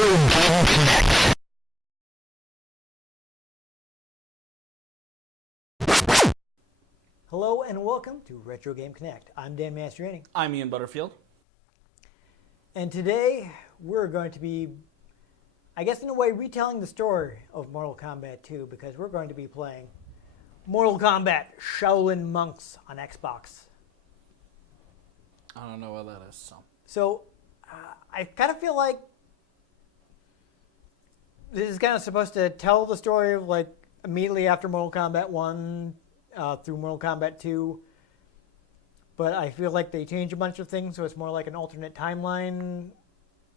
Game Connect. Hello and welcome to Retro Game Connect. I'm Dan Mastriani. I'm Ian Butterfield. And today we're going to be, I guess in a way, retelling the story of Mortal Kombat 2 because we're going to be playing Mortal Kombat Shaolin Monks on Xbox. I don't know what that is. So I kind of feel like this is kind of supposed to tell the story of like immediately after Mortal Kombat 1 through Mortal Kombat 2. But I feel like they changed a bunch of things, so it's more like an alternate timeline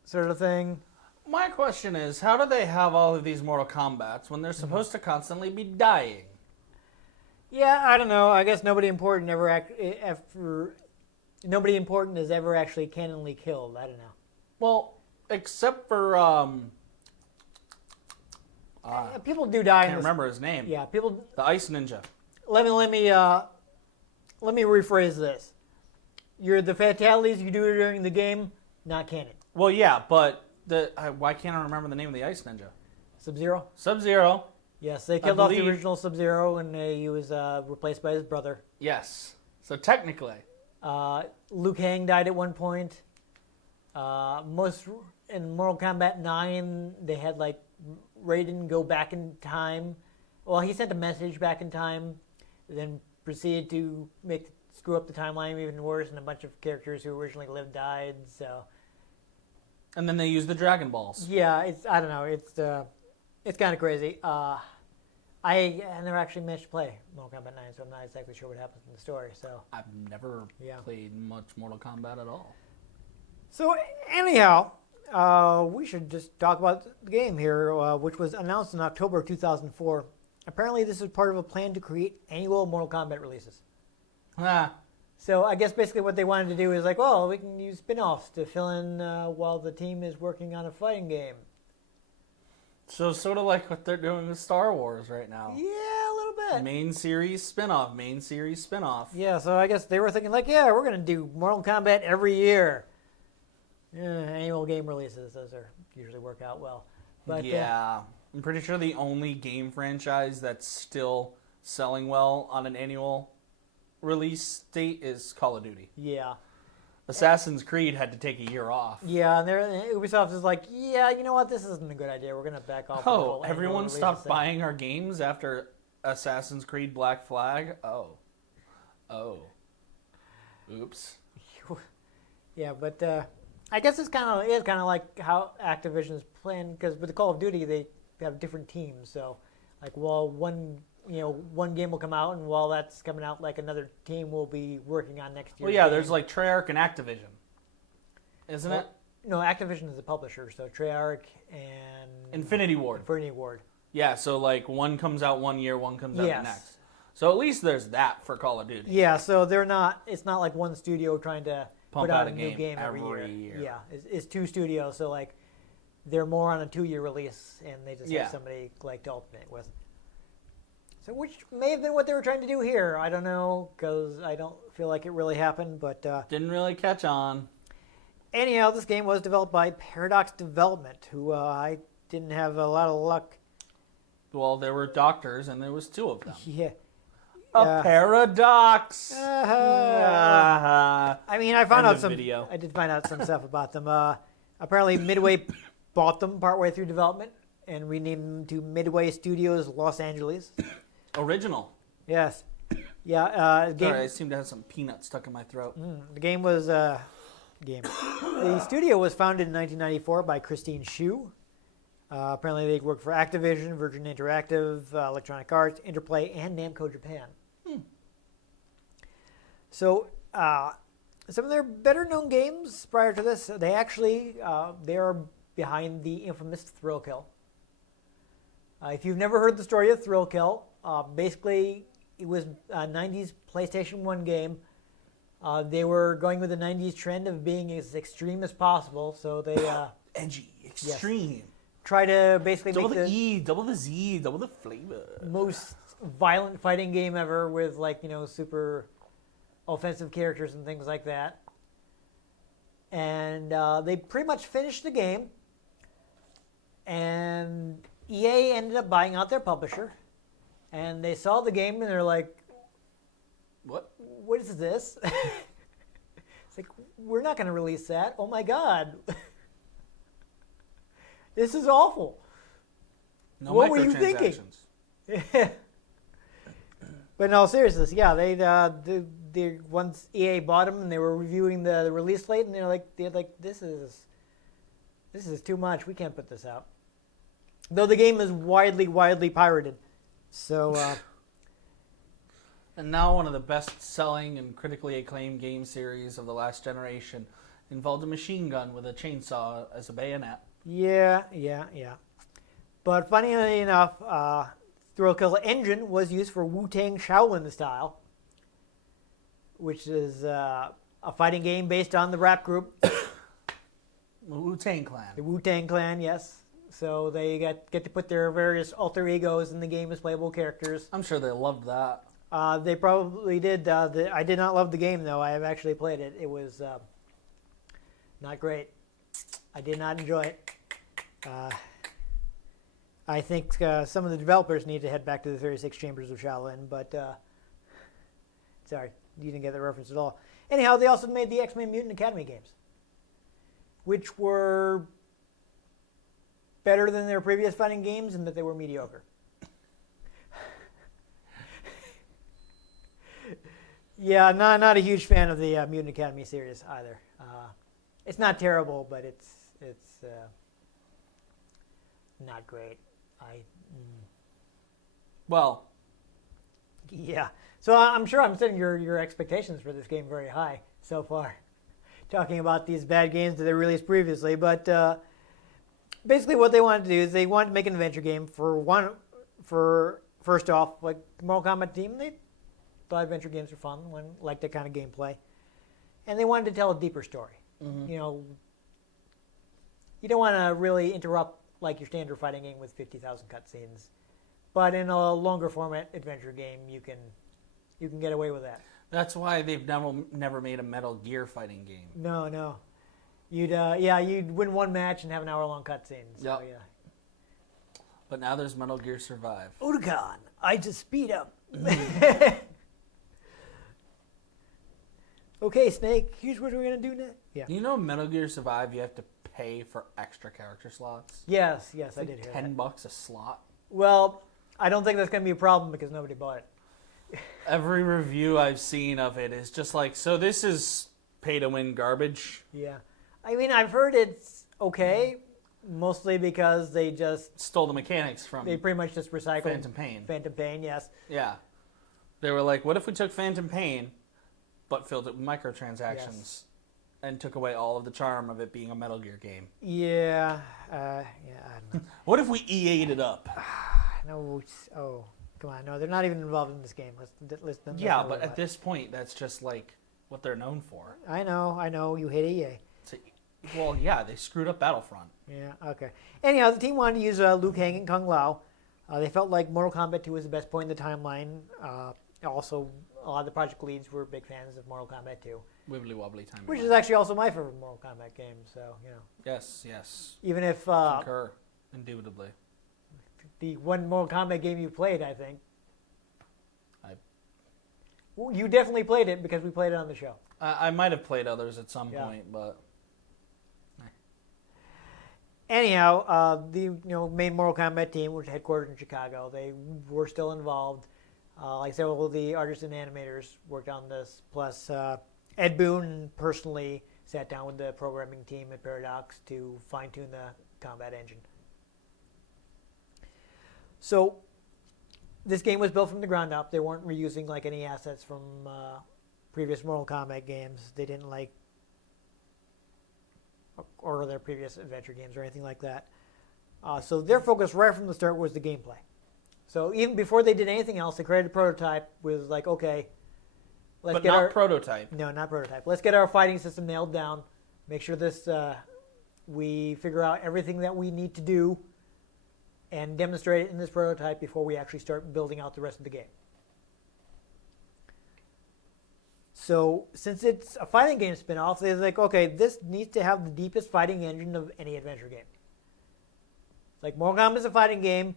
sort of thing. My question is, how do they have all of these Mortal Kombats when they're supposed to constantly be dying? Yeah, I don't know. I guess nobody important nobody important is ever actually canonly killed. I don't know. Well, except for People do die. I can't remember his name. Yeah, people. The Ice Ninja. Let me rephrase this. The fatalities you do during the game, not canon. Well, yeah, but why can't I remember the name of the Ice Ninja? Sub-Zero. Sub-Zero. Yes, they killed off the original Sub-Zero, and he was replaced by his brother. Yes. So technically, Liu Kang died at one point. In Mortal Kombat 9, they had like Raiden go back in time. Well, he sent a message back in time, then proceeded to screw up the timeline even worse, and a bunch of characters who originally lived died. So. And then they used the Dragon Balls. Yeah, I don't know. It's kind of crazy. I never actually managed to play Mortal Kombat 9, so I'm not exactly sure what happens in the story. So I've never played much Mortal Kombat at all. So anyhow, we should just talk about the game here, which was announced in October of 2004. Apparently, this is part of a plan to create annual Mortal Kombat releases. So I guess basically what they wanted to do is like, well, we can use spin-offs to fill in while the team is working on a fighting game. So sort of like what they're doing with Star Wars right now. Yeah, a little bit. Main series spin-off, main series spin-off. Yeah, so I guess they were thinking like, yeah, we're going to do Mortal Kombat every year. Annual game releases, those usually work out well. But yeah, I'm pretty sure the only game franchise that's still selling well on an annual release date is Call of Duty. Yeah. Assassin's Creed had to take a year off. Yeah, and Ubisoft is like, yeah, you know what, this isn't a good idea. We're going to back off. Oh, everyone stopped buying our games after Assassin's Creed Black Flag? Oh. Oops. Yeah, but I guess it's kind of like how Activision's playing, because with the Call of Duty, they have different teams. So, like, while one game will come out, and while that's coming out, like another team will be working on next year. Well, yeah, there's like Treyarch and Activision, isn't it? No, Activision is the publisher, so Treyarch and Infinity Ward. Yeah, so like one comes out one year, one comes out the next. So at least there's that for Call of Duty. Yeah, so it's not like one studio trying to put out a new game every year. Yeah, it's two studios, so like they're more on a 2-year release, and they just have somebody like to alternate with. So which may have been what they were trying to do here. I don't know, because I don't feel like it really happened, but didn't really catch on. Anyhow, this game was developed by Paradox Development, who I didn't have a lot of luck. Well, there were doctors, and there was 2 of them. Yeah. A paradox. I mean, I did find out some stuff about them. Apparently, Midway bought them partway through development and renamed them to Midway Studios Los Angeles. Original. Yes. Yeah. Sorry, I seem to have some peanuts stuck in my throat. The game was The studio was founded in 1994 by Christine Shu. Apparently, they worked for Activision, Virgin Interactive, Electronic Arts, Interplay, and Namco Japan. So, some of their better-known games prior to this, they are behind the infamous Thrill Kill. If you've never heard the story of Thrill Kill, basically it was a 90s PlayStation 1 game. They were going with the 90s trend of being as extreme as possible, so they... edgy, extreme. Yes, try to basically double make the E, double the Z, double the flavor. Most violent fighting game ever with super offensive characters and things like that. And they pretty much finished the game. And EA ended up buying out their publisher. And they saw the game and they're like, What? what is this? It's like, we're not going to release that. Oh my God. This is awful. No What were you thinking? microtransactions. But in all seriousness, yeah, they once EA bought them and they were reviewing the release slate and they're like, this is too much. We can't put this out. Though the game is widely pirated. So, And now one of the best-selling and critically acclaimed game series of the last generation involved a machine gun with a chainsaw as a bayonet. yeah. But funnily enough, Thrill Kill engine was used for Wu-Tang Shaolin style, which is a fighting game based on the rap group, The Wu-Tang Clan. the Wu-Tang Clan, yes. So they get to put their various alter egos in the game as playable characters. I'm sure they loved that. They probably did. I did not love the game, though. I have actually played it. It was not great. I did not enjoy it. I think some of the developers need to head back to the 36 Chambers of Shaolin, but sorry, you didn't get the reference at all. Anyhow, they also made the X-Men Mutant Academy games, which were better than their previous fighting games in that they were mediocre. Yeah, not a huge fan of the Mutant Academy series either. It's not terrible, but it's not great. Well, Yeah. So I'm sure I'm setting your expectations for this game very high so far, talking about these bad games that they released previously. But basically, what they wanted to do is they wanted to make an adventure game for first off, like Mortal Kombat team. They thought adventure games were fun, liked that kind of gameplay, and they wanted to tell a deeper story. mm-hmm. You know, you don't want to really interrupt like your standard fighting game with 50,000 cutscenes, but in a longer format adventure game, you can get away with that. That's why they've never made a Metal Gear fighting game. No, you'd win one match and have an hour-long cutscene. So, Yep. yeah. But now there's Metal Gear Survive. Otakon, I just speed up. Okay, Snake. Here's what we're gonna do now. Yeah. You know, Metal Gear Survive, you have to pay for extra character slots. Yes, It's I like did hear $10 that. a slot. Well, I don't think that's gonna be a problem because nobody bought it. Every review I've seen of it is just like, so this is pay-to-win garbage. Yeah. I mean, I've heard it's okay, mostly because they Stole the mechanics from pretty much just recycled Phantom Pain. Phantom Pain, yes. Yeah. They were like, what if we took Phantom Pain, but filled it with microtransactions, Yes. and took away all of the charm of it being a Metal Gear game? Yeah. I don't know. What if we EA'd it up? No. Oh, come on. No, they're not even involved in this game. Let's Yeah, not but worry at about this point, that's just like what they're known for. it. I know. You hate EA. Well, yeah, they screwed up Battlefront. Yeah, okay. Anyhow, the team wanted to use Liu Kang and Kung Lao. They felt like Mortal Kombat 2 was the best point in the timeline. Also, a lot of the project leads were big fans of Mortal Kombat 2, Wibbly wobbly time. which is actually also my favorite Mortal Kombat game. So, you know, Yes. even if Concur, indubitably. the one Mortal Kombat game you played, I think. I- Well, you definitely played it because we played it on the show. I might have played others at some Yeah. point, but Anyhow, the main Mortal Kombat team, which is headquartered in Chicago, they were still involved. Like several of the artists and animators worked on this. Plus, Ed Boon personally sat down with the programming team at Paradox to fine-tune the combat engine. So, this game was built from the ground up. They weren't reusing like any assets from previous Mortal Kombat games. They didn't or their previous adventure games or anything like that. So their focus right from the start was the gameplay. So even before they did anything else, they created a prototype with like, okay, let's but get not our prototype. no, not prototype. Let's get our fighting system nailed down. Make sure this we figure out everything that we need to do and demonstrate it in this prototype before we actually start building out the rest of the game. So since it's a fighting game spin-off, they're like, okay, this needs to have the deepest fighting engine of any adventure game. Like Mortal Kombat is a fighting game.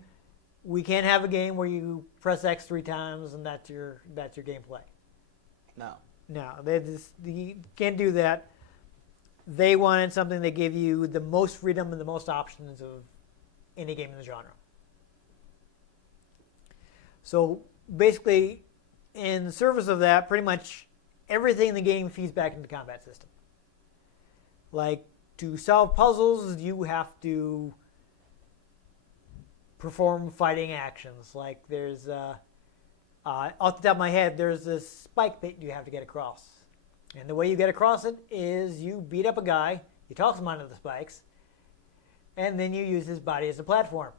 We can't have a game where you press X 3 times and that's your gameplay. No. No, you can't do that. They wanted something that gave you the most freedom and the most options of any game in the genre. So basically, in service of that, pretty much everything in the game feeds back into the combat system. Like, to solve puzzles, you have to perform fighting actions. Like, there's, off the top of my head, there's this spike pit you have to get across. And the way you get across it is you beat up a guy, you toss him onto the spikes, and then you use his body as a platform.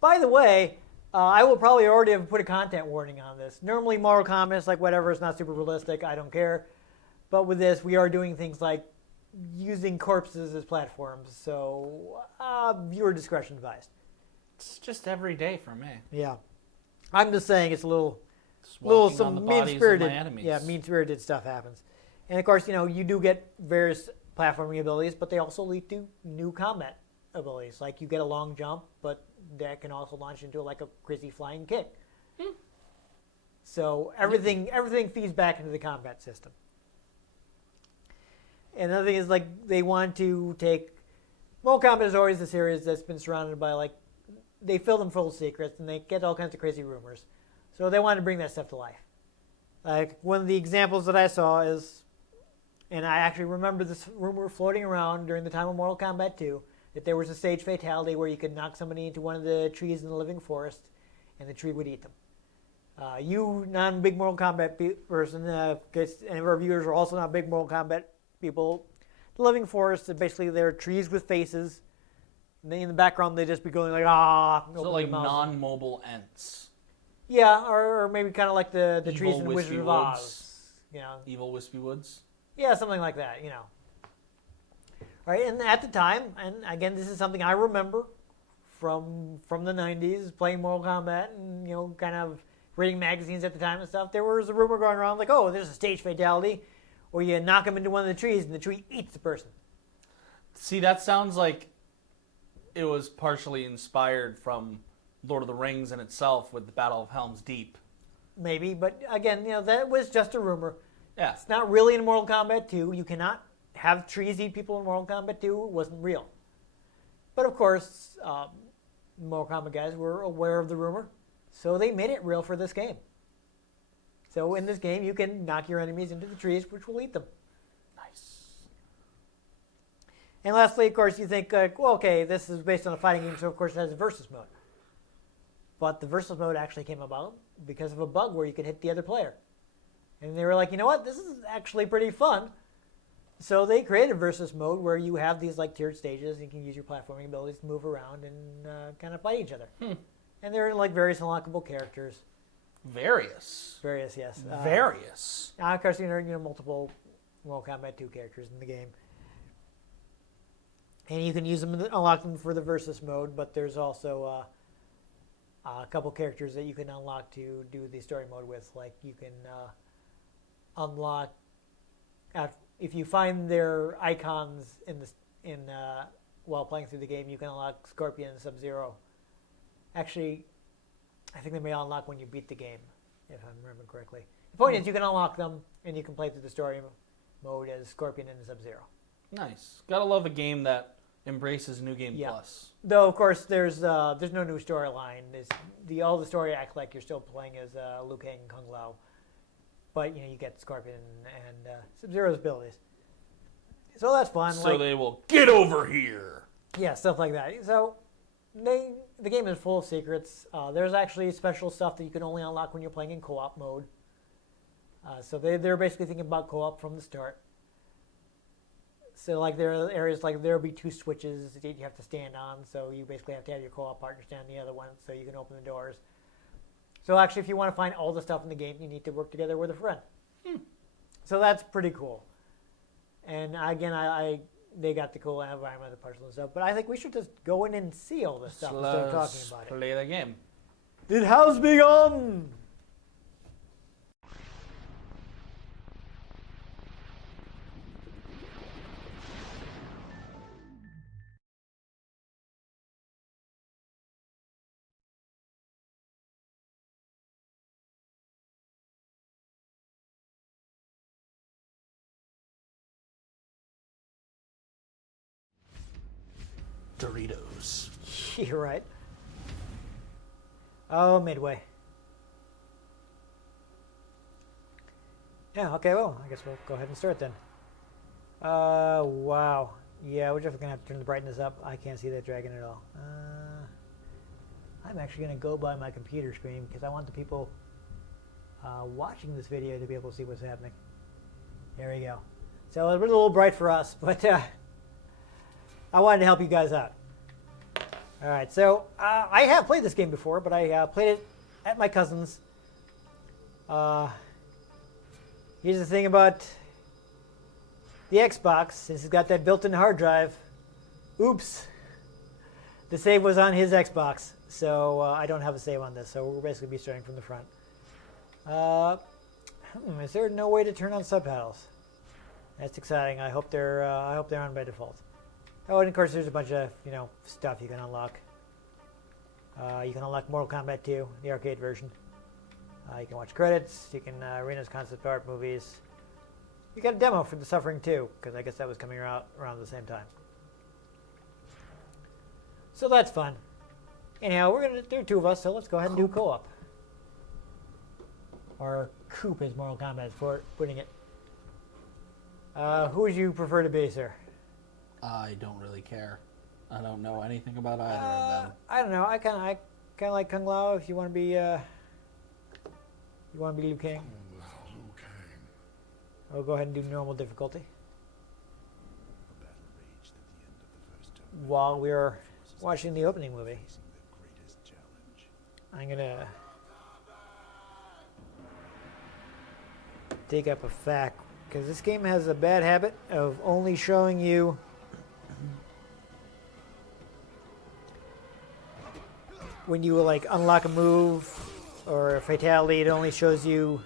By the way, I will probably already have put a content warning on this. Normally, Mortal Kombat is like whatever, it's not super realistic, I don't care. But with this, we are doing things like using corpses as platforms, so viewer discretion advised. It's just every day for me. Yeah. I'm just saying it's a little Walking on some the bodies of my mean-spirited, enemies. mean-spirited stuff happens. And of course, you do get various platforming abilities, but they also lead to new combat abilities. Like you get a long jump, but that can also launch into like a crazy flying kick. So everything feeds back into the combat system. And another thing is like they want to take Mortal Kombat is always a series that's been surrounded by like they fill them full of secrets and they get all kinds of crazy rumors. So they wanted to bring that stuff to life. Like one of the examples that I saw is, and I actually remember this rumor floating around during the time of Mortal Kombat 2, that there was a stage fatality where you could knock somebody into one of the trees in the living forest, and the tree would eat them. You, non-big Mortal Kombat person, because any of our viewers are also not big Mortal Kombat people, the living forest, basically they're trees with faces, and then in the background they just be going like, So like non-mobile ents. Yeah, or maybe kind of like the trees in Wispy Wizard of Woods. Oz. Evil Wispy Woods. Yeah, something like that, Right, and at the time, and again, this is something I remember from the 90s, playing Mortal Kombat and, kind of reading magazines at the time and stuff. There was a rumor going around like, oh, there's a stage fatality where you knock them into one of the trees and the tree eats the person. See, that sounds like it was partially inspired from Lord of the Rings in itself with the Battle of Helm's Deep. Maybe, but again, that was just a rumor. Yeah. It's not really in Mortal Kombat 2. You cannot have trees eat people in Mortal Kombat 2. It wasn't real. But of course, Mortal Kombat guys were aware of the rumor, so they made it real for this game. So in this game, you can knock your enemies into the trees, which will eat them. Nice. And lastly, of course, you think, well, okay, this is based on a fighting game, so of course it has a versus mode. But the versus mode actually came about because of a bug where you could hit the other player. And they were like, you know what, this is actually pretty fun. So they created versus mode where you have these like tiered stages and you can use your platforming abilities to move around and kind of fight each other. And they're like various unlockable characters. Various, yes. Various. Of course, multiple Mortal Kombat 2 characters in the game. And you can use them, unlock them for the versus mode, but there's also a couple characters that you can unlock to do the story mode with. Like you can unlock, if you find their icons while playing through the game, you can unlock Scorpion and Sub-Zero. Actually, I think they may unlock when you beat the game, if I remember correctly. The point is you can unlock them and you can play through the story mode as Scorpion and Sub-Zero. Nice. Gotta love a game that embraces New Game Plus. Though of course there's no new storyline. All the story acts like you're still playing as Liu Kang and Kung Lao, but you get Scorpion and Sub-Zero's abilities. So that's fun. So they will get over here. Yeah, stuff like that. So the game is full of secrets. There's actually special stuff that you can only unlock when you're playing in co-op mode. So they're basically thinking about co-op from the start. So like there are areas like there'll be 2 switches that you have to stand on. So you basically have to have your co-op partner stand on the other one so you can open the doors. So actually, if you want to find all the stuff in the game, you need to work together with a friend. So that's pretty cool. And again, they got the cool environment, the puzzle and stuff. But I think we should just go in and see all this stuff instead of talking about it. Play the game. It has begun! Doritos. You're right. Oh, Midway. Yeah, okay, well, I guess we'll go ahead and start then. Wow. Yeah, we're just going to have to turn the brightness up. I can't see that dragon at all. I'm actually going to go by my computer screen because I want the people watching this video to be able to see what's happening. There we go. So it was a little bright for us, but I wanted to help you guys out. All right, so I have played this game before, but I played it at my cousin's. Here's the thing about the Xbox, since it's got that built-in hard drive. Oops. The save was on his Xbox, so I don't have a save on this, so we'll basically be starting from the front. Is there no way to turn on subtitles? That's exciting. I hope they're on by default. Oh, and of course, there's a bunch of stuff you can unlock. You can unlock Mortal Kombat 2, the arcade version. You can watch credits. You can Arena's concept art movies. You got a demo for The Suffering 2, because I guess that was coming around the same time. So that's fun. Anyhow, there are two of us, so let's go ahead and do co-op. Or Coop, as Mortal Kombat is putting it. Who would you prefer to be, sir? I don't really care. I don't know anything about either of them. I don't know. I kind of like Kung Lao. If you want to be, Liu Kang. I'll go ahead and do normal difficulty. While we're watching the opening movie, I'm gonna dig up a fact, because this game has a bad habit of only showing you when you like unlock a move or a fatality. It only shows you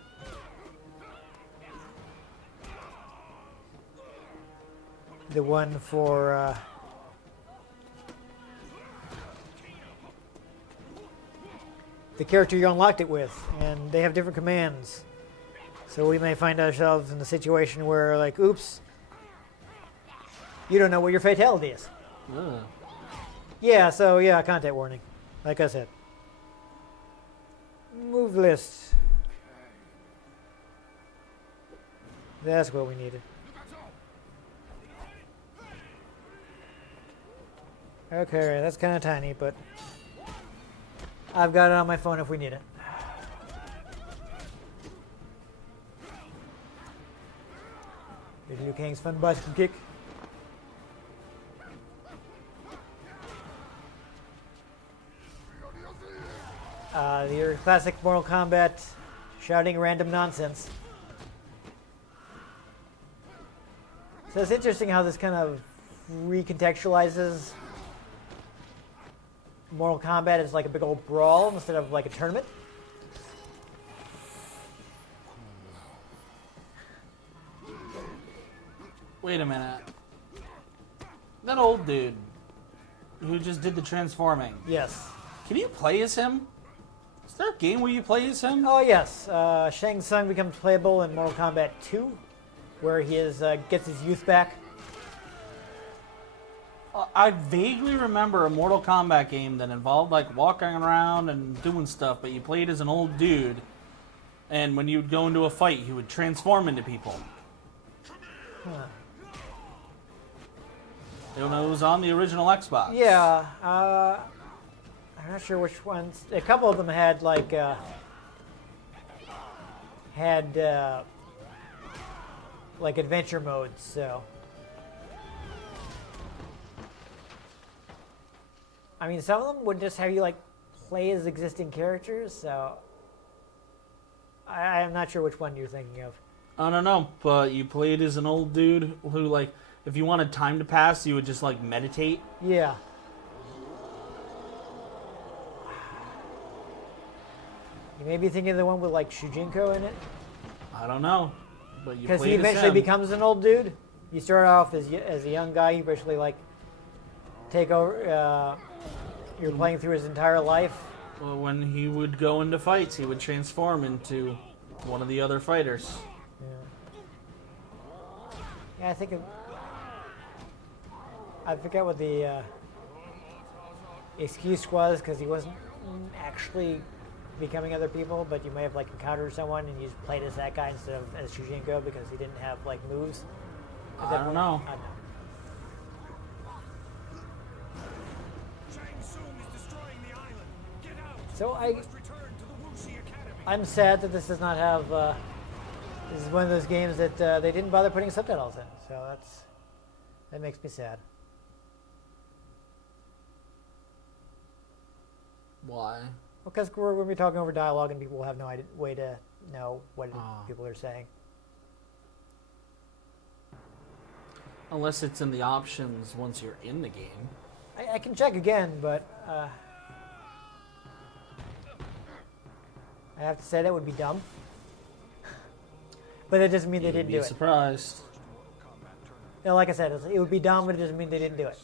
the one for the character you unlocked it with, and they have different commands. So we may find ourselves in a situation where, like, oops, you don't know what your fatality is. Ugh. Yeah, so yeah, content warning, like I said. Move list. That's what we needed. Okay, that's kind of tiny, but I've got it on my phone if we need it. Here's Liu Kang's fun bicycle kick. Your classic Mortal Kombat shouting random nonsense. So it's interesting how this kind of recontextualizes Mortal Kombat as like a big old brawl instead of like a tournament. Wait a minute. That old dude who just did the transforming. Yes. Can you play as him? Is there a game where you play as him? Oh yes. Shang Tsung becomes playable in Mortal Kombat 2, where he gets his youth back. I vaguely remember a Mortal Kombat game that involved like walking around and doing stuff, but you played as an old dude, and when you would go into a fight, he would transform into people. Huh. It was on the original Xbox. Yeah. I'm not sure which ones. A couple of them had like adventure modes. So. I mean, some of them would just have you like play as existing characters, so I'm not sure which one you're thinking of. I don't know, but you played as an old dude who, like, if you wanted time to pass, you would just like meditate. Yeah. You may be thinking of the one with like Shujinko in it, I don't know, but you because played he as eventually him. becomes an old dude. You start off as a young guy. You basically like take over. You're playing through his entire life. Well, when he would go into fights, he would transform into one of the other fighters. Yeah, I forget what the excuse was because he wasn't actually becoming other people, but you may have like encountered someone and you just played as that guy instead of as Shujinko because he didn't have like moves. I don't know. I don't know. So I'm sad that this does not have. This is one of those games that they didn't bother putting subtitles in. So that makes me sad. Why? Because we're going to be talking over dialogue and people will have no way to know what people are saying. Unless it's in the options once you're in the game. I can check again, but I have to say that would be dumb. But that doesn't mean they didn't do it. You'd be surprised. No, like I said, it would be dumb, but it doesn't mean they didn't do it.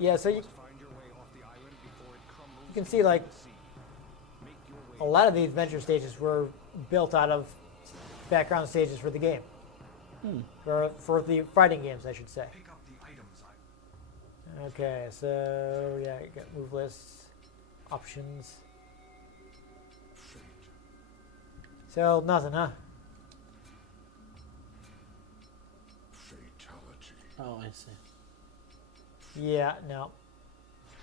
Yeah, so you can see like a lot of the adventure stages were built out of background stages for the game. Or for the fighting games, I should say. Okay, so yeah, you got move lists, options. So nothing, huh? Oh, I see. Yeah, no.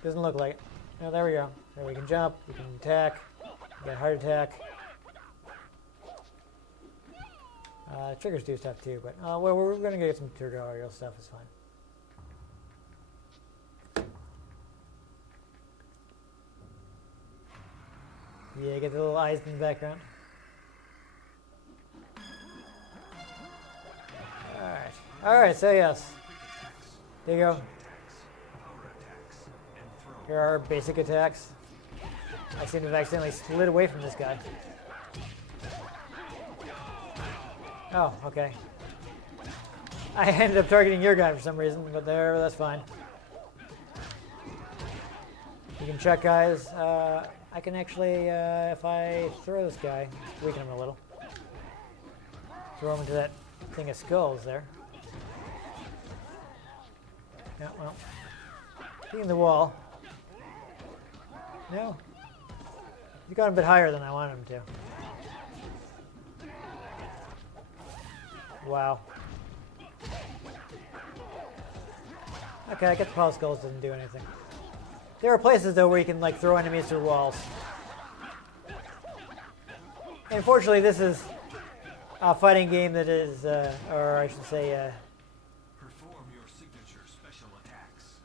Doesn't look like it. Oh, there we go. There we can jump, we can attack, we got heart attack. Triggers do stuff too, but well, we're going to get some tutorial stuff, it's fine. Yeah, get the little eyes in the background. Alright, so yes. There you go. Here are our basic attacks. I seem to have accidentally slid away from this guy. Oh, okay. I ended up targeting your guy for some reason, but that's fine. You can check guys. I can actually, if I throw this guy, weaken him a little. Throw him into that thing of skulls there. Yeah, well. Hitting the wall. No. He's got a bit higher than I wanted him to. Wow. Okay, I guess Pile Skulls doesn't do anything. There are places, though, where you can like throw enemies through walls. And unfortunately, this is a fighting game that is, or I should say, perform your signature special attacks.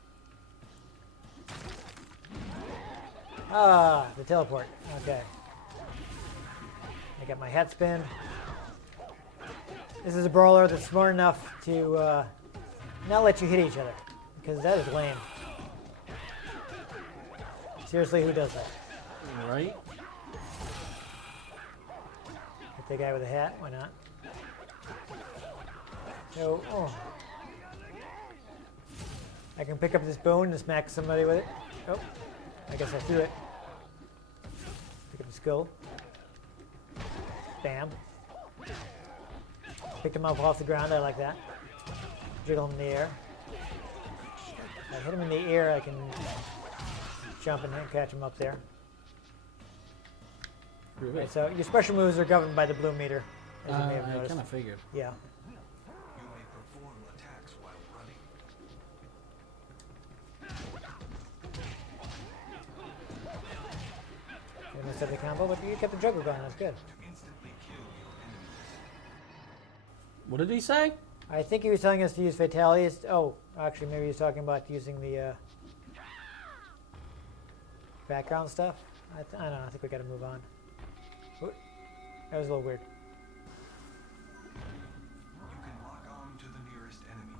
the teleport. Okay. I got my hat spin. This is a brawler that's smart enough to not let you hit each other, because that is lame. Seriously, who does that? Right? Hit the guy with a hat, why not? So, I can pick up this bone and smack somebody with it. Oh, I guess I threw it. Pick up the skull. Bam. Picked him up off the ground, I like that. Jiggle him in the air. If I hit him in the air, I can jump and catch him up there. Really? Right, so your special moves are governed by the blue meter, as you may have I noticed. kind of figured. Yeah. You may perform attacks while running. I messed up the combo, but you kept the juggle going, that's good. To instantly kill your enemies. What did he say? I think he was telling us to use fatalities. Oh, actually, maybe he was talking about using the background stuff. I don't know, I think we gotta move on. Ooh, that was a little weird. You can lock on to the nearest enemy.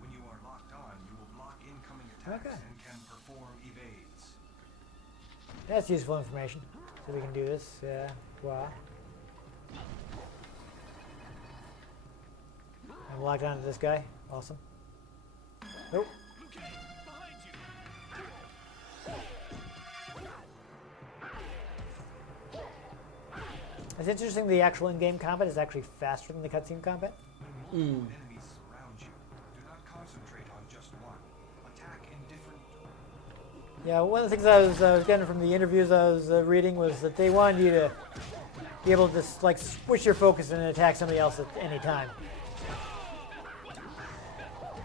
When you are locked on, you will block incoming attacks Okay. and can perform evades. That's useful information. So we can do this. Wow. I'm locked onto this guy. Awesome. Nope. It's interesting the actual in-game combat is actually faster than the cutscene combat. When multiple enemies surround you, do not concentrate on just one. Attack in different... Yeah, one of the things I was getting from the interviews I was reading was that they wanted you to be able to just like switch your focus and attack somebody else at any time.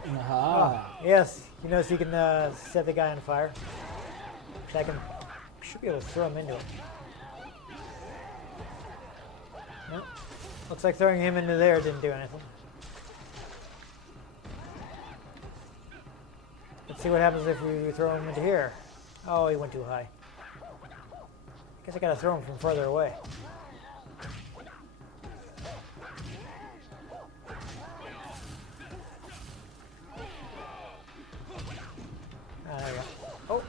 Aha. Yes, you notice you can set the guy on fire. Which should be able to throw him into it. No, looks like throwing him into there didn't do anything. Let's see what happens if we throw him into here. Oh, he went too high. Guess I gotta throw him from further away. Ah, there we go. Oh!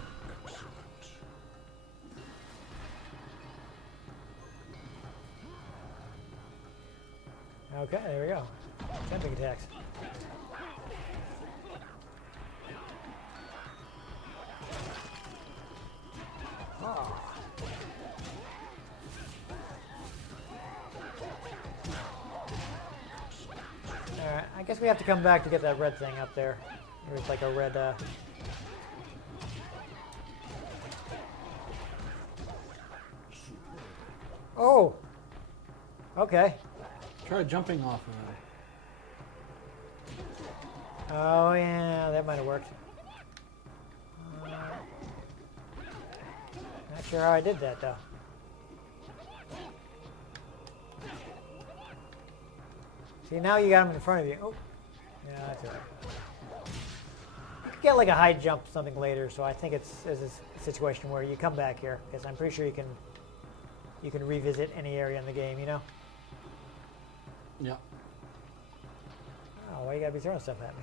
Okay, there we go. Jumping attacks. Oh. Alright, I guess we have to come back to get that red thing up there. There's like a red, Oh! Okay. Try jumping off of that. Oh, yeah, that might have worked. Not sure how I did that, though. See, now you got him in front of you. Oh, yeah, that's all right. You could get like a high jump something later, so I think it's a situation where you come back here, because I'm pretty sure you can revisit any area in the game, you know? Yeah. Oh, why you gotta be throwing stuff at me?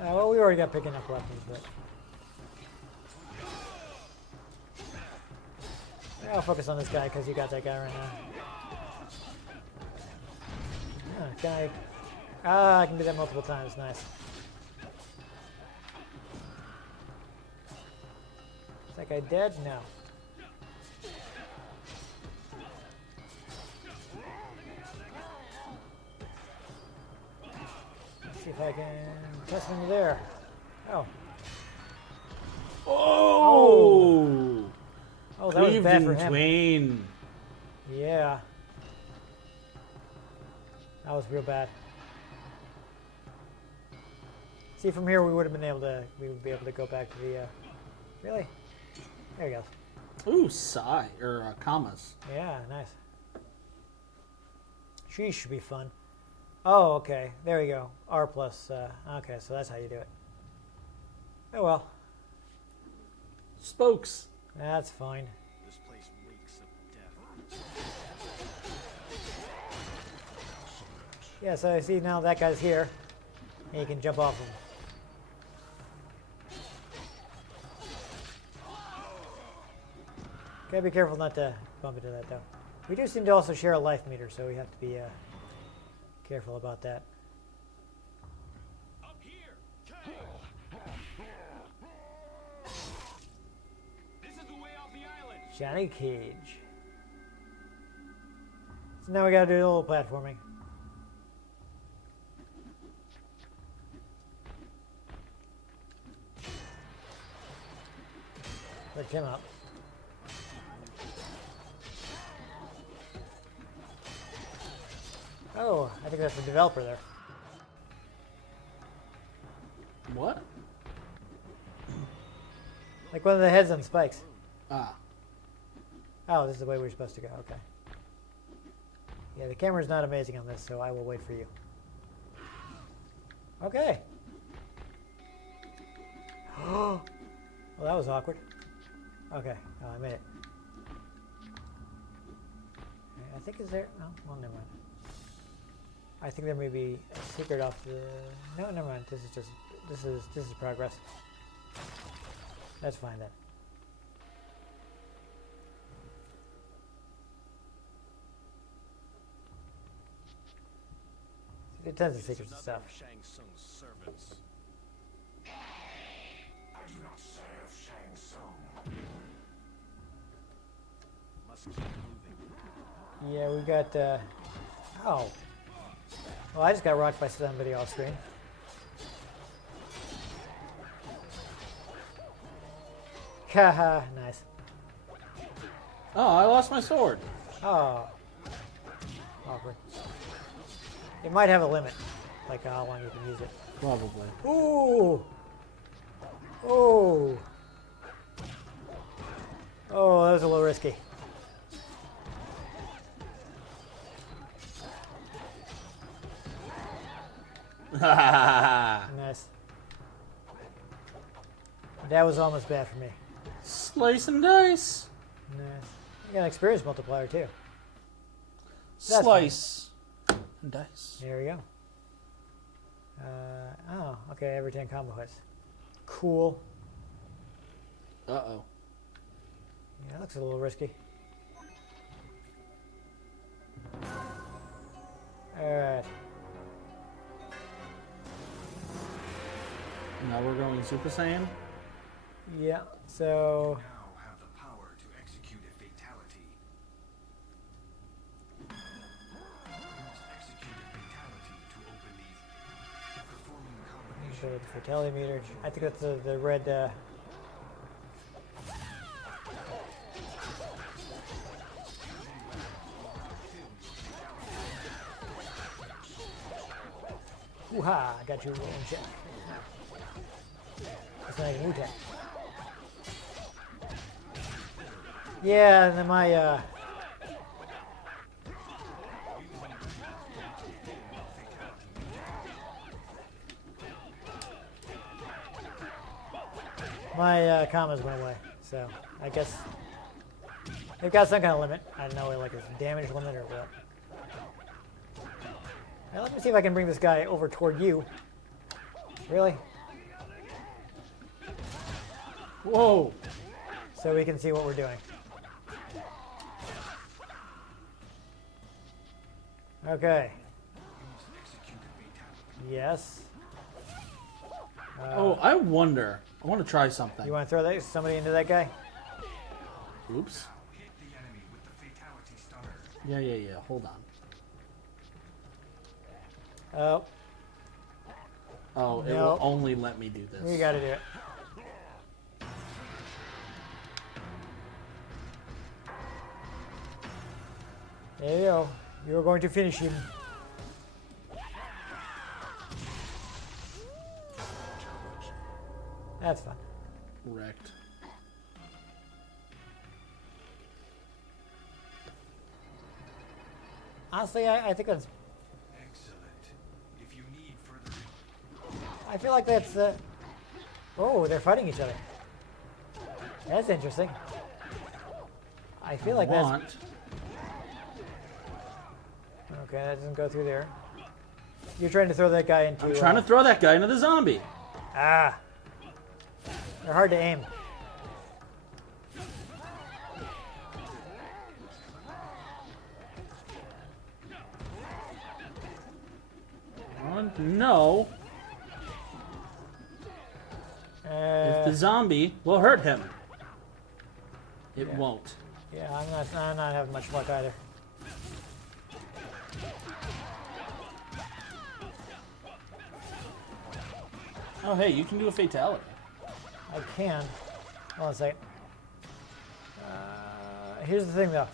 Well, we already got picking up weapons, but... I'll focus on this guy because you got that guy right now. Can I... Ah, I can do that multiple times. Nice. Is that guy dead? No. Let's see if I can test him there. Oh. Oh! Oh, that was bad for him. Twain. Yeah. That was real bad. See, from here we would be able to go back to the, really? There he goes. Ooh, commas. Yeah, nice. She should be fun. Oh, okay. There we go. R plus, okay, so that's how you do it. Oh well. Spokes. That's fine. This place reeks of death. Yeah, so I see now that guy's here. And you can jump off him. Gotta be careful not to bump into that, though. We do seem to also share a life meter, so we have to be careful about that. Up here! This is the way off the island! Johnny Cage. So now we gotta do a little platforming. Lift him up. Oh, I think that's the developer there. What? Like one of the heads on spikes. Ah. Oh, this is the way we're supposed to go. Okay. Yeah, the camera's not amazing on this, so I will wait for you. Okay. Well, that was awkward. Okay. Oh, I made it. I think is there... No, well, never mind. I think there may be a secret off the... No, never mind. This is just... This is progress. That's fine then. It tons of secrets and stuff. Shang Tsung's servants. I do not serve Shang Yeah, we got. Oh. Well, I just got rocked by somebody off screen. Haha, nice. Oh, I lost my sword. Oh. Awkward. It might have a limit, like how long you can use it. Probably. Ooh! Oh! Oh, that was a little risky. Nice. That was almost bad for me. Slice and dice. Nice. You got an experience multiplier too. That's Slice and dice. There we go. Oh, okay, every 10 combo hits. Cool. Uh-oh. Yeah, that looks a little risky. Alright. Now we're going Super Saiyan. Yeah, so... Now have the power to execute a fatality. You must execute a fatality to open these. Performing combination. So the fatality meter. I think that's the red. Woo-ha! I got you in check. It's not a new tech. Yeah, and then my. My commas went away, so I guess they've got some kind of limit. I don't know, like a damage limit or what. Now let me see if I can bring this guy over toward you. Really? Whoa! So we can see what we're doing. Okay. Yes. Oh, I wonder. I want to try something. You want to throw somebody into that guy? Oops. Hit the enemy with the fatality stunner. Yeah. Hold on. Oh, Oh, it No. will only let me do this. we got to do it. There you go. You're going to finish him. That's fun. Wrecked. Honestly, I think that's. Excellent. If you need further, I feel like that's. Oh, they're fighting each other. That's interesting. I feel like that's. Okay, that doesn't go through there. You're trying to throw that guy into. I'm trying to throw that guy into the zombie. Ah. They're hard to aim. No. If the zombie will hurt him. It won't. Yeah, I'm not having much luck either. Oh, hey, you can do a fatality. I can. Hold on a second. Here's the thing, though.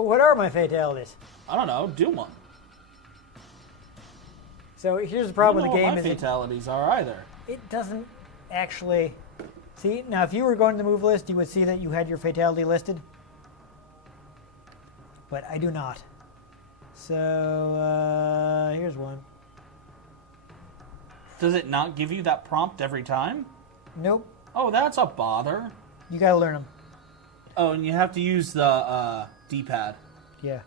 What are my fatalities? I don't know. Do one. So here's the problem I with the don't game know what my is fatalities are either. it doesn't actually. See, now if you were going to the move list, you would see that you had your fatality listed. But I do not. So here's one. Does it not give you that prompt every time? Nope. Oh, that's a bother. You gotta learn them. Oh, and you have to use the D-pad. Yeah.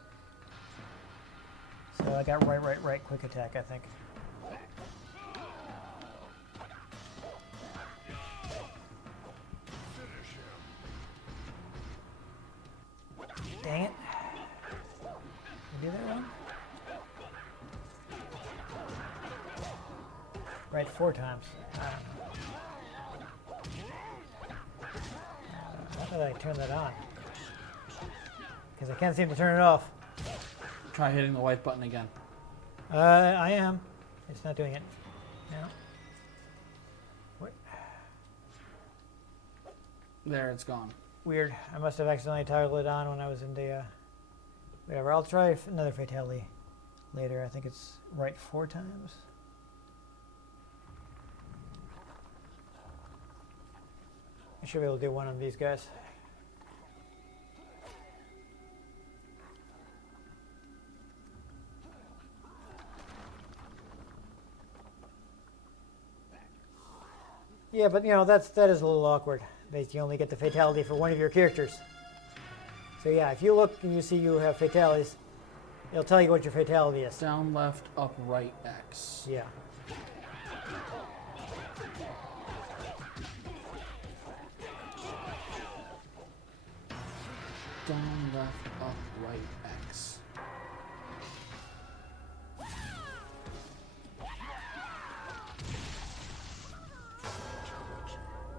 So I got right, quick attack, I think. Dang it. Did I do that wrong? Right, 4 times. How did I turn that on? Because I can't seem to turn it off. Try hitting the white button again. I am. It's not doing it. No. What? There, it's gone. Weird. I must have accidentally toggled it on when I was in the... whatever. I'll try another fatality later. I think it's right 4 times. I should be able to do one of these guys. Yeah, but you know, that is a little awkward. That you only get the fatality for one of your characters. So yeah, if you look and you see you have fatalities, it'll tell you what your fatality is. Down, left, up, right, X. Yeah. Down, left, up, right, X.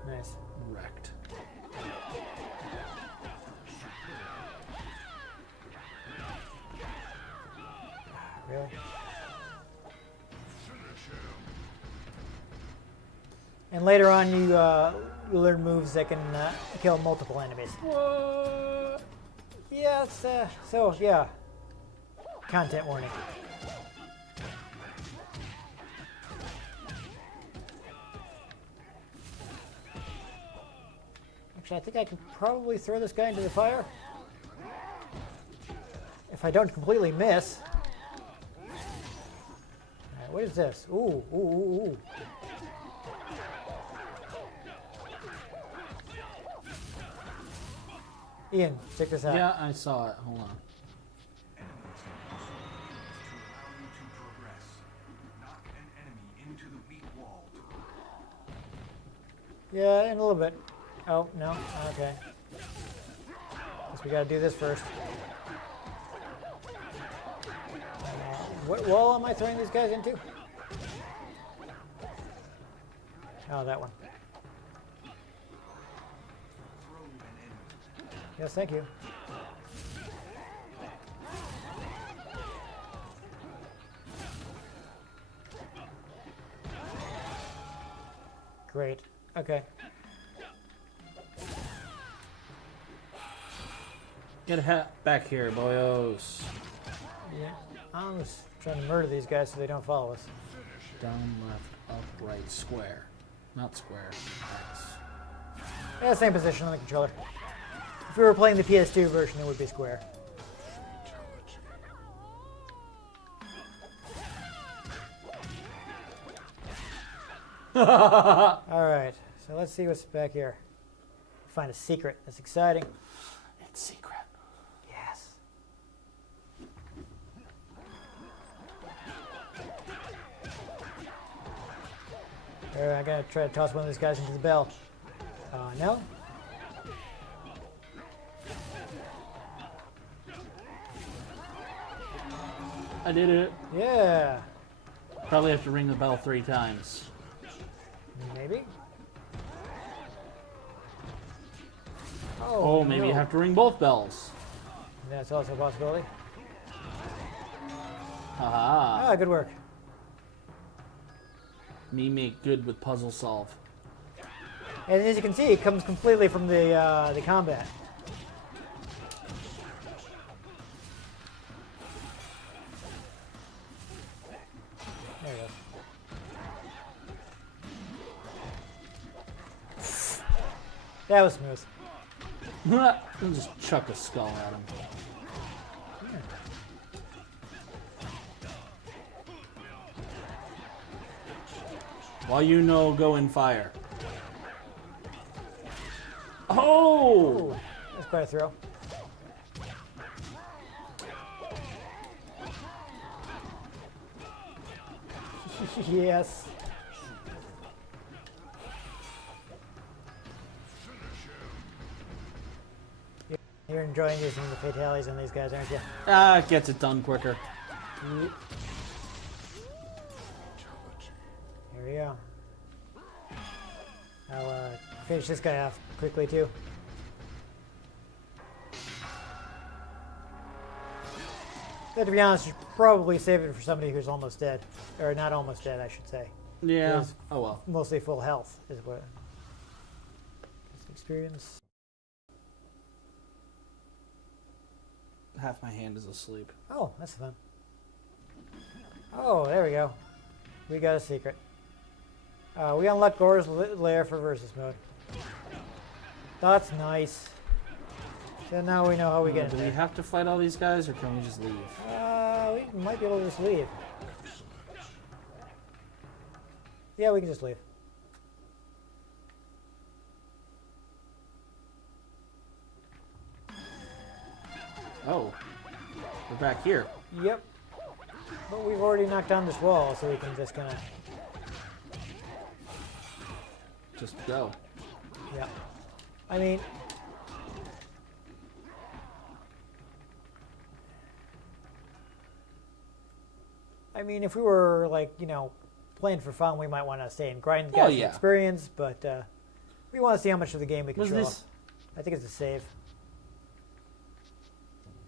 Nice. Wrecked. Really? And later on, you learn moves that can kill multiple enemies. What? Yeah, it's, so yeah. Content warning. Actually, I think I could probably throw this guy into the fire. If I don't completely miss. Alright, what is this? Ooh, ooh, ooh, ooh. Ian, check this out. Yeah, I saw it. Hold on. Enemies can also use to allow you to progress. Knock an enemy into the weak wall. Yeah, in a little bit. Oh, no? Okay. Guess we gotta do this first. What wall am I throwing these guys into? Oh, that one. Throw an enemy. Yes, thank you. Great. Okay. Get back here, boyos. Yeah. I'm just trying to murder these guys so they don't follow us. Down, left, up, right, square. Not square. X. Yeah, same position on the controller. If we were playing the PS2 version, it would be square. Alright, so let's see what's back here. Find a secret. That's exciting. It's secret. Yes. Alright, I gotta try to toss one of these guys into the bell. No? I did it. Yeah. Probably have to ring the bell 3 times. Maybe? Oh, maybe you no. have to ring both bells. That's also a possibility. Haha. Ah, good work. Me make good with puzzle solve. And as you can see, it comes completely from the combat. There you go. That was smooth. I'll just chuck a skull at him. While you know, go in fire. Oh! Ooh, that's quite a throw. Yes. You're enjoying using the fatalities on these guys, aren't you? Ah, it gets it done quicker. Yep. Here we go. I'll finish this guy off quickly too. But to be honest, you should probably save it for somebody who's almost dead. Or not almost dead, I should say. Yeah. Who's Oh well. mostly full health is what. Experience. Half my hand is asleep. Oh, that's fun. Oh, there we go. We got a secret. We unlocked Gore's lair for versus mode. That's nice. So now we know how we get Do in we there. have to fight all these guys, or can we just leave? We might be able to just leave. Yeah, we can just leave. Oh, we're back here. Yep. But we've already knocked down this wall, so we can just kind of... Just go. Yeah. I mean... if we were, like, playing for fun, we might want to stay and grind the yeah. experience, but we want to see how much of the game we can Was show this? off. I think it's a save.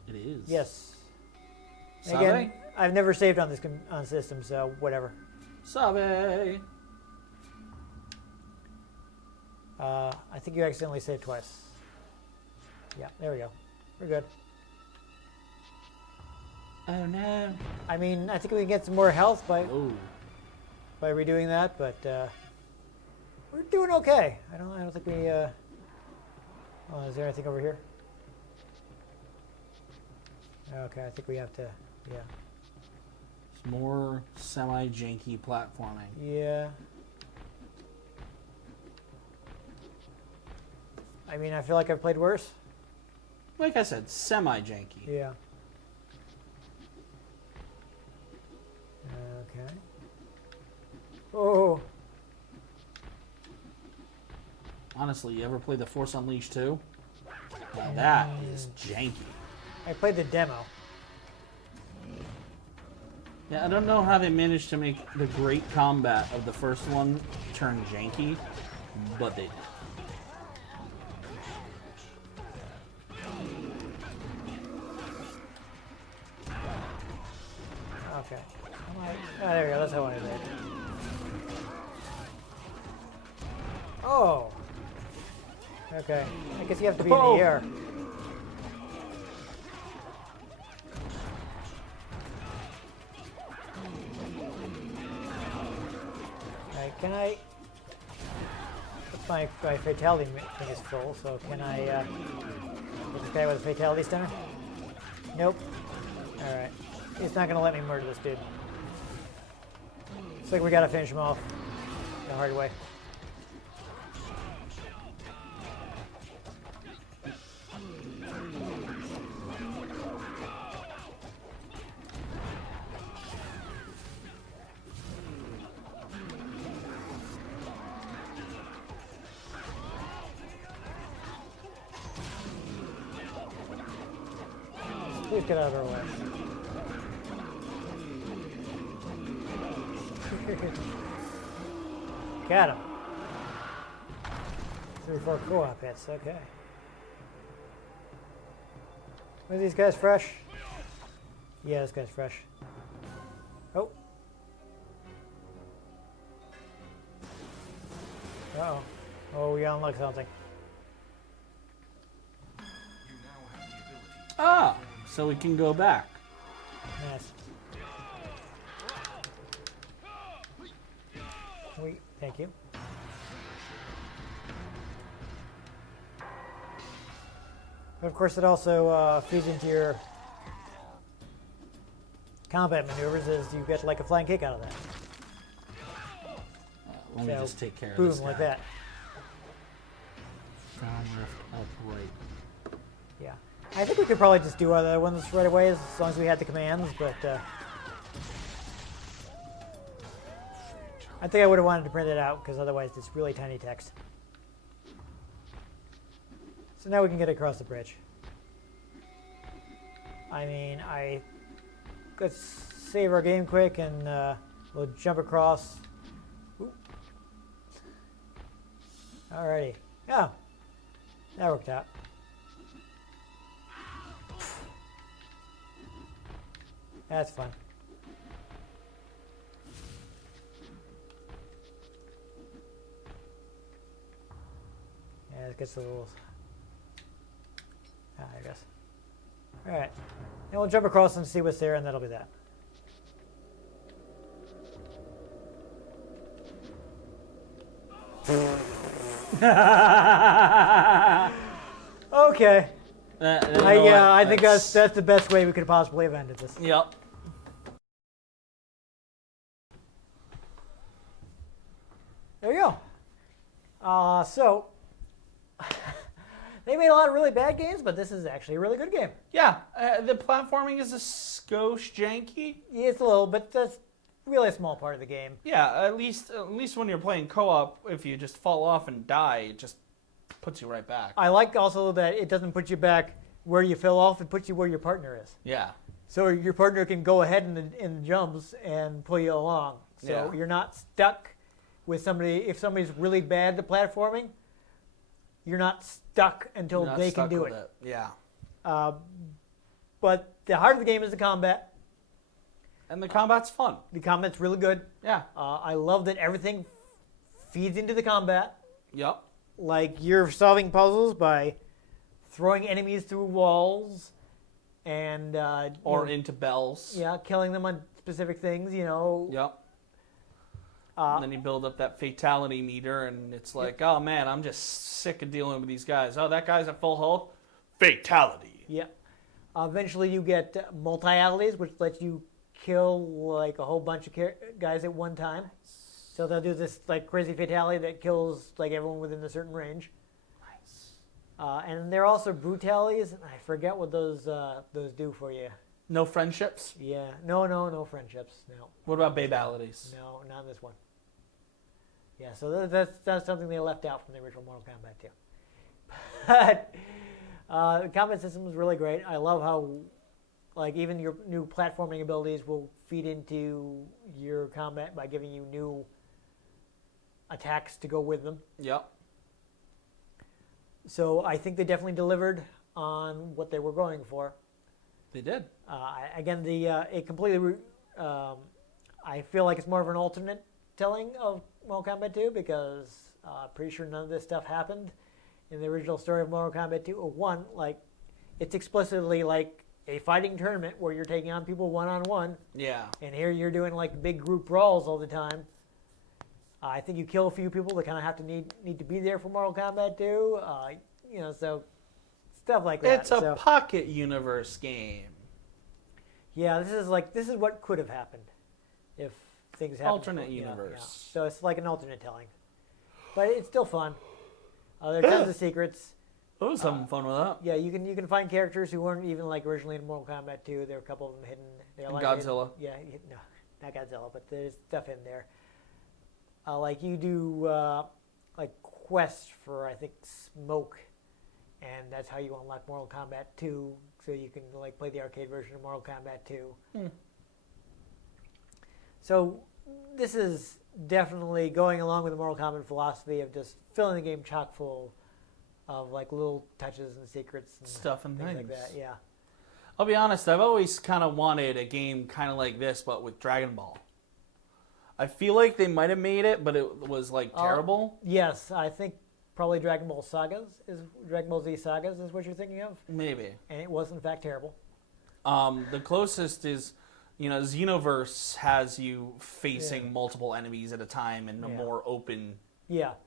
It is. Yes. And Sabe? again, I've never saved on this on system, so whatever. Sabe. I think you accidentally saved twice. Yeah, there we go. We're good. Oh no. I think we can get some more health by Oh. redoing that, but we're doing okay. I don't think we. Oh, is there anything over here? Okay, I think we have to. Yeah. It's more semi-janky platforming. Yeah. I feel like I've played worse. Like I said, semi-janky. Yeah. Okay. Oh. Honestly, you ever play the Force Unleashed 2? Now that is janky. I played the demo. Yeah, I don't know how they managed to make the great combat of the first one turn janky, but they did. Okay. There we go. That's how I did it. Oh. Okay. I guess you have to be in Oh. the air. Alright, can I... My fatality thing is full, so can I hit this guy with a fatality stunner? Nope. Alright. He's not gonna let me murder this dude. Looks like we gotta finish him off the hard way. Please get out of our way. Got him. 3-4 co-op hits, okay. Are these guys fresh? Yeah, this guy's fresh. Oh. Uh-oh. Oh, we unlocked something. You now have the ability Ah! So we can go back. Nice. Thank you. But of course, it also feeds into your combat maneuvers as you get like a flying kick out of that. Let me So, just take care of boom, this guy. like that. Ground rift upright. Yeah. I think we could probably just do other ones right away as long as we had the commands, but I think I would have wanted to print it out because otherwise it's really tiny text. So now we can get across the bridge. Let's save our game quick and we'll jump across. Ooh. Alrighty. Yeah, that worked out. That's fun. Yeah, it gets a little. I guess. All right. Then we'll jump across and see what's there, and that'll be that. Okay. I think that's the best way we could possibly have ended this. Yep. There you go. So they made a lot of really bad games, but this is actually a really good game. Yeah, the platforming is a skosh janky. Yeah, it's a little, but that's really a small part of the game. Yeah, at least when you're playing co-op, if you just fall off and die, it just puts you right back. I like also that it doesn't put you back where you fell off; it puts you where your partner is. Yeah. So your partner can go ahead in the jumps and pull you along. So you're not stuck with somebody. If somebody's really bad at platforming, you're not stuck until they can do it. Yeah. But the heart of the game is the combat. And the combat's fun. The combat's really good. Yeah. I love that everything feeds into the combat. Yep. Like you're solving puzzles by throwing enemies through walls and or into bells. Yeah, killing them on specific things. Yep. And then you build up that fatality meter, and it's like, oh man, I'm just sick of dealing with these guys. Oh, that guy's at full health. Fatality. Yeah. Eventually, you get multi-allies, which lets you kill like a whole bunch of guys at one time. So they'll do this like crazy fatality that kills like everyone within a certain range. Nice. And there are also brutalities. I forget what those do for you. No friendships? Yeah. No friendships. No. What about babalities? No, not in this one. Yeah, so that's something they left out from the original Mortal Kombat 2. But the combat system is really great. I love how, like, even your new platforming abilities will feed into your combat by giving you new attacks to go with them. Yep. So I think they definitely delivered on what they were going for. They did. Again, it completely. I feel like it's more of an alternate telling of Mortal Kombat 2 because pretty sure none of this stuff happened in the original story of Mortal Kombat 2. One, like, it's explicitly like a fighting tournament where you're taking on people one-on-one. Yeah. And here you're doing like big group brawls all the time. I think you kill a few people that kind of have to need to be there for Mortal Kombat 2. So stuff like that. It's a pocket universe game. Yeah, this is what could have happened if things happened. Alternate universe. Yeah. So it's like an alternate telling, but it's still fun. There are tons of secrets. I was having fun with that. Yeah, you can find characters who weren't even like originally in Mortal Kombat 2. There are a couple of them hidden. They're like Godzilla. No, not Godzilla, but there's stuff in there. Like you do like quests for I think smoke, and that's how you unlock Mortal Kombat 2. So you can like play the arcade version of Mortal Kombat 2. So this is definitely going along with the Mortal Kombat philosophy of just filling the game chock full of like little touches and secrets and stuff and things like that. Yeah. I'll be honest, I've always kind of wanted a game kind of like this, but with Dragon Ball. I feel like they might have made it, but it was like terrible. Yes, I think probably Dragon Ball Z Sagas is what you're thinking of. Maybe. And it was in fact terrible. The closest is, Xenoverse has you facing multiple enemies at a time in a more open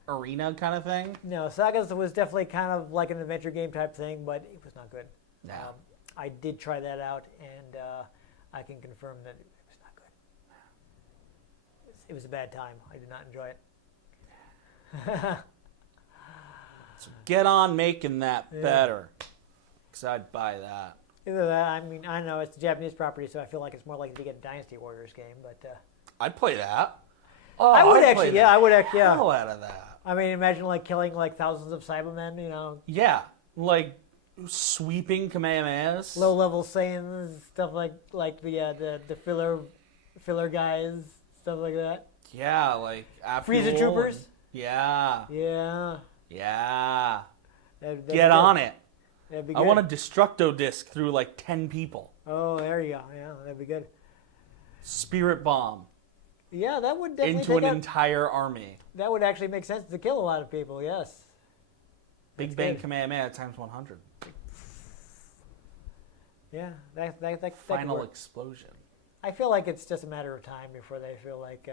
arena kind of thing. No, Sagas was definitely kind of like an adventure game type thing, but it was not good. No. I did try that out, and I can confirm that it was not good. It was a bad time. I did not enjoy it. So get on making that better, because I'd buy that. Either that, I mean, I don't know, it's a Japanese property, so I feel like it's more likely to get a Dynasty Warriors game, but... I'd play that. I would actually, I would actually, hell out of that. I mean, imagine, like, killing, like, thousands of Cybermen, Yeah, like, sweeping Kamehamehas. Low-level Saiyans, stuff like the filler guys, stuff like that. Yeah, like... Frieza Troopers? Yeah. Yeah. Yeah. That'd Get on it. That'd be I good. want a Destructo disc through like 10 people. Oh, there you go. Yeah, that'd be good. Spirit bomb Yeah, that would definitely into an take out, entire army. that would actually make sense to kill a lot of people. Yes. Big That's Bang good. Kamehameha times 100. Yeah, that could Final work. explosion. I feel like it's just a matter of time before they feel like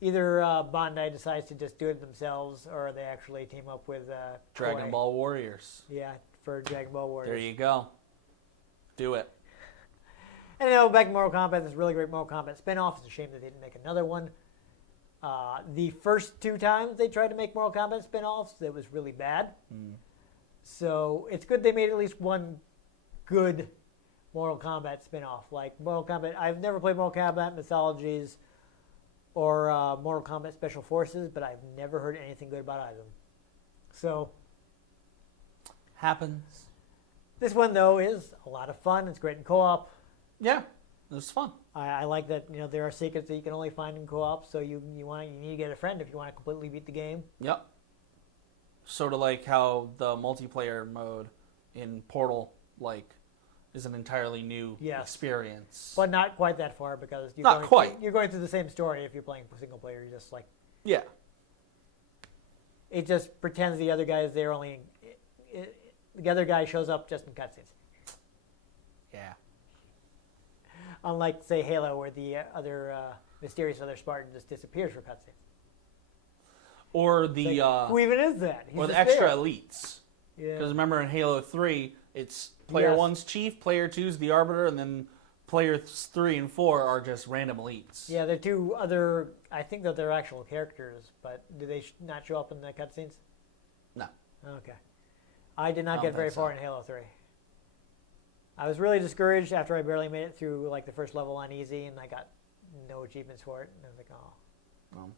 either Bandai decides to just do it themselves, or they actually team up with Dragon Toei. Ball Warriors. Yeah, for Dragon Ball Warriors. There you go. Do it. And back to Mortal Kombat, this really great Mortal Kombat spin-off. It's a shame that they didn't make another one. The first 2 times they tried to make Mortal Kombat spin-offs, it was really bad. So it's good they made at least one good Mortal Kombat spin-off. Like Mortal Kombat, I've never played Mortal Kombat Mythologies or Mortal Kombat Special Forces, but I've never heard anything good about either of them. So Happens. this one, though, is a lot of fun. It's great in co-op. Yeah, it was fun. I like that there are secrets that you can only find in co-op, so you need to get a friend if you want to completely beat the game. Yep. Sort of like how the multiplayer mode in Portal is an entirely new Yes. experience. But not quite that far, because Not quite. You're going through the same story if you're playing single player. You're just like, Yeah. it just pretends the other guy is there only. The other guy shows up just in cutscenes. Yeah. Unlike, say, Halo, where the other mysterious other Spartan just disappears for cutscenes. Or the Like, who even is that? He's or the just extra there. elites. Yeah. Because remember in Halo 3, it's player Yes. 1's chief, player 2's the arbiter, and then player 3 and 4 are just random elites. Yeah, they're 2 other. I think that they're actual characters, but do they not show up in the cutscenes? No. Okay. I did not I get don't very think so. far in Halo 3. I was really discouraged after I barely made it through the first level on easy, and I got no achievements for it. And I was like, oh. No.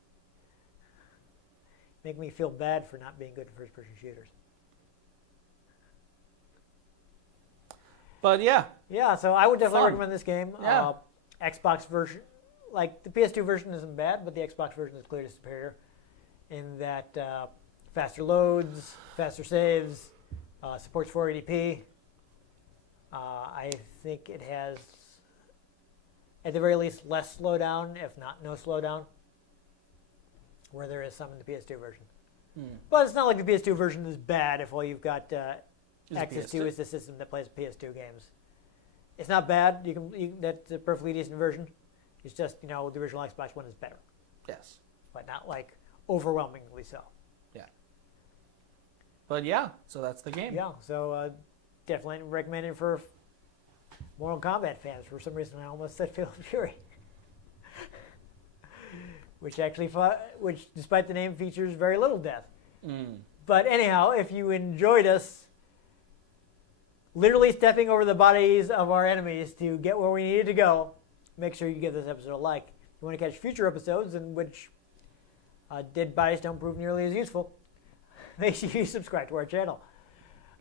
Make me feel bad for not being good in first-person shooters. But yeah, Yeah, so I would definitely Fun. recommend this game. Yeah. Xbox version, the PS2 version isn't bad, but the Xbox version is clearly superior in that faster loads, faster saves, supports 480p. I think it has, at the very least, less slowdown, if not no slowdown, where there is some in the PS2 version. But it's not like the PS2 version is bad if all you've got Is access PS2. to is the system that plays PS2 games. It's not bad. That's a perfectly decent version. It's just, the original Xbox One is better, yes. but not overwhelmingly so. But yeah, so that's the game. Yeah, so definitely recommend it for Mortal Kombat fans. For some reason, I almost said Fatal Fury. Which despite the name, features very little death. But anyhow, if you enjoyed us literally stepping over the bodies of our enemies to get where we needed to go, make sure you give this episode a like. If you want to catch future episodes in which dead bodies don't prove nearly as useful, make sure you subscribe to our channel.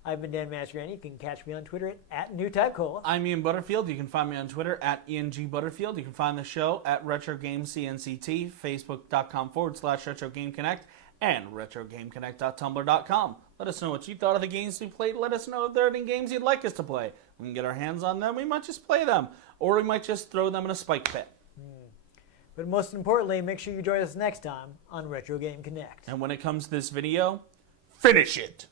I've been Dan Mastriani. You can catch me on Twitter at NewTypeCola. I'm Ian Butterfield. You can find me on Twitter at IanG Butterfield. You can find the show at RetroGameCNCT, Facebook.com/RetroGameConnect, and RetroGameConnect.tumblr.com. Let us know what you thought of the games we played. Let us know if there are any games you'd like us to play. We can get our hands on them. We might just play them. Or we might just throw them in a spike pit. But most importantly, make sure you join us next time on Retro Game Connect. And when it comes to this video, finish it!